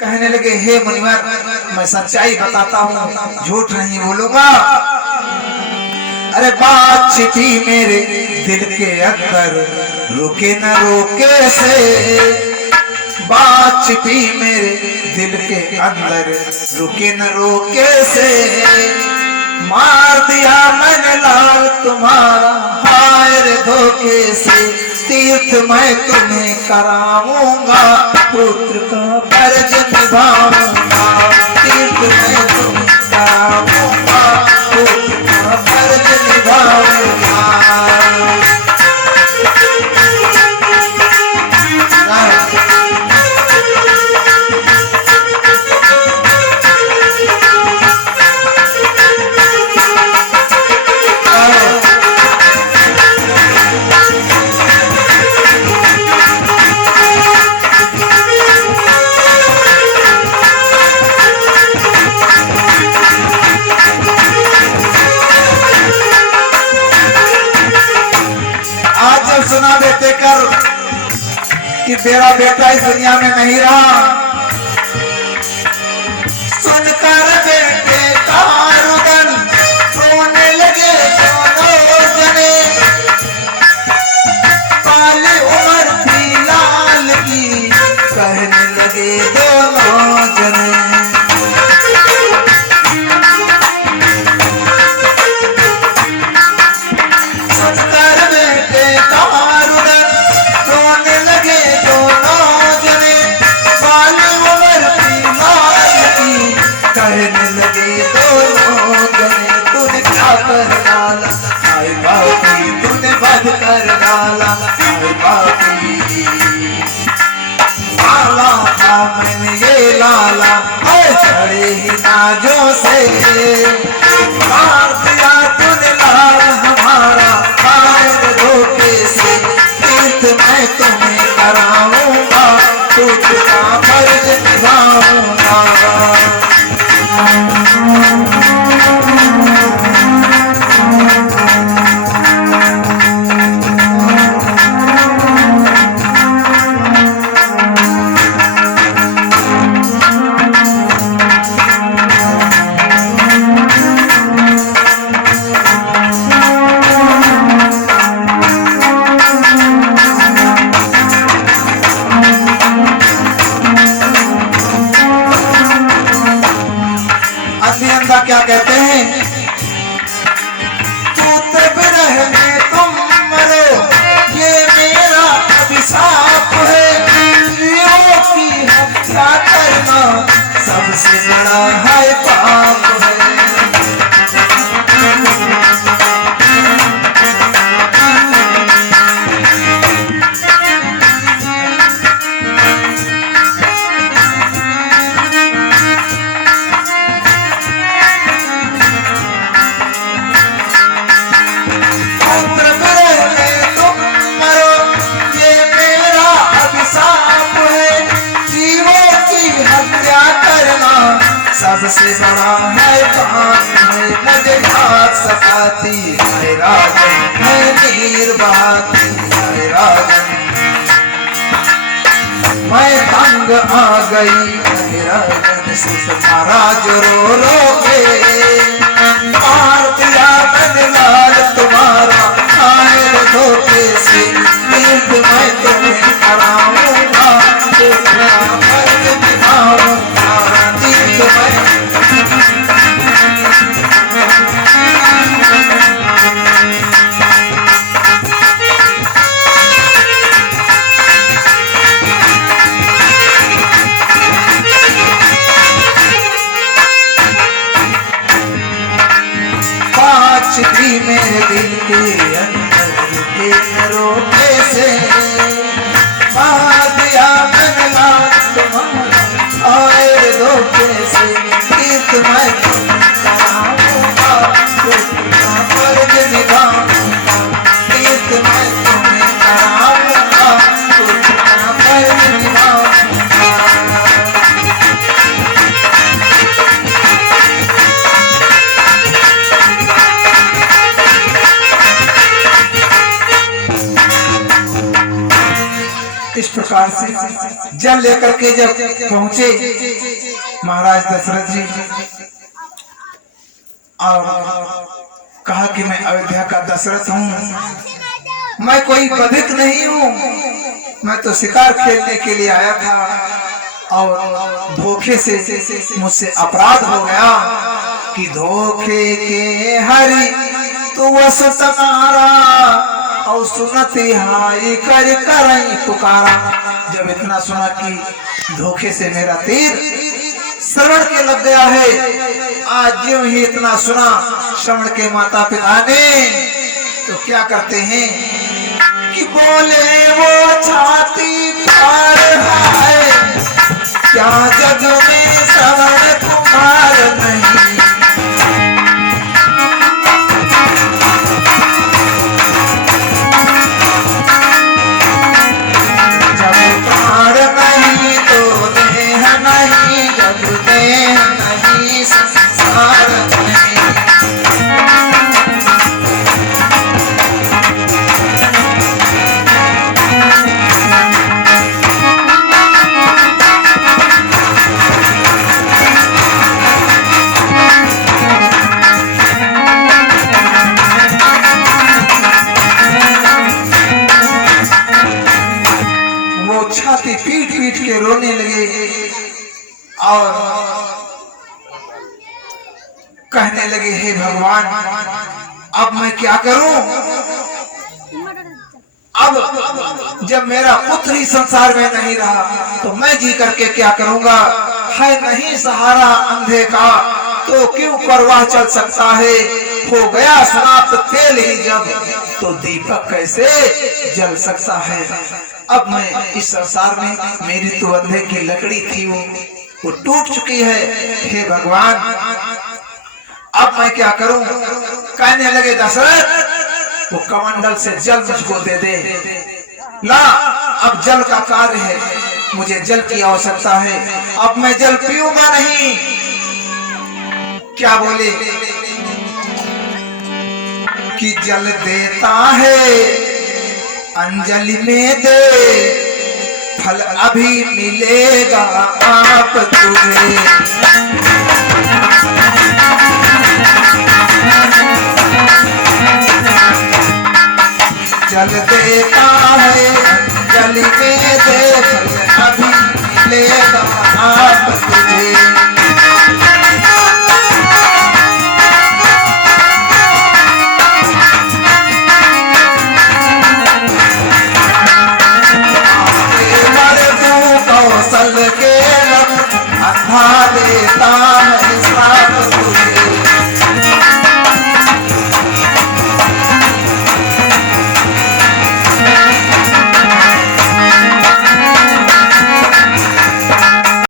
कहने लगे, हे मुनिवर, मैं सच्चाई बताता हूँ, झूठ नहीं बोलूंगा। अरे बात छिपी मेरे दिल के अंदर, रुके न रोके से। बात छिपी मेरे दिल के अंदर, रुके न रोके से। मार दिया मैंने लाल तुम्हारा, हाय रे धोखे से। तीर्थ मैं तुम्हें कराऊंगा, पुत्र का फर्ज निभाऊंगा। तीर्थ मैं तुम्हें कराऊंगा, पुत्र का फर्ज निभाऊंगा। सुना बेटे कर कि तेरा बेटा इस दुनिया में नहीं रहा, सुनकर बेटे का रुदन रोने लगे दोनों जने। काली उम्र थी लाल की, कहने लगे दोनों जने। कर डाला हाय बापी, लाला था मैंने ये लाला, चढ़े ही नाजों से। मार दिया तूने लाल हमारा, हाय धोखे से। तीर्थ मैं तुम्हें कराऊंगा, पुत्र का फर्ज निभाऊंगा। क्या कहते हैं, तू बिरह में तुम मरो, ये मेरा अभिशाप है। स्त्रियों की हत्या करना सबसे बड़ा है पाप है। सबसे बड़ा है पाप है। मुझे घात सताती है राजन, मैं नीर बहाती है राजन। मैं तंग आ गई है राजन, सुषमा जो रो रो के। मार दिया मैंने लाल तुम्हारा, हाय धोखे से। तीर्थ मैं तुम्हें कराऊंगा, पुत्र फर्ज निभाऊंगा। तीर्थ मैं पार से जल लेकर के जब पहुंचे महाराज दशरथ जी और कहा कि मैं अयोध्या का दशरथ हूँ, मैं कोई बधिक नहीं हूँ, मैं तो शिकार खेलने के लिए आया था और धोखे से मुझसे अपराध हो गया कि धोखे के हरि तो वस तुम्हारा और सुनती हाई कर करई पुकारा। जब इतना सुना कि धोखे से मेरा तीर श्रवण के लग गया है, आज ज्यों ही इतना सुना श्रवण के माता पिता ने तो क्या करते हैं कि बोले वो छाती फाड़ है, क्या जग में श्रवण कुमार नहीं। छाती पीट पीट के रोने लगे और कहने लगे हे भगवान अब मैं क्या करूं, अब जब मेरा पुत्र ही संसार में नहीं रहा तो मैं जी करके क्या करूंगा, है नहीं सहारा अंधे का तो क्यों परवाह चल सकता है, हो गया समाप्त तेल ही जब तो दीपक कैसे जल सकता है। अब मैं इस संसार में मेरी तो अंधे की लकड़ी थी वो टूट चुकी है, हे भगवान अब मैं क्या करूं। कहने लगे दशरथ वो कमंडल से जल मुझको दे दे, ला अब जल का कार्य है, मुझे जल की आवश्यकता है, अब मैं जल पीऊंगा नहीं। क्या बोले कि जल देता है अंजलि में दे, फल अभी मिलेगा आप तुझे। जल देता है अंजलि में दे, फल अभी मिलेगा आप तुझे। कौशल के अंधा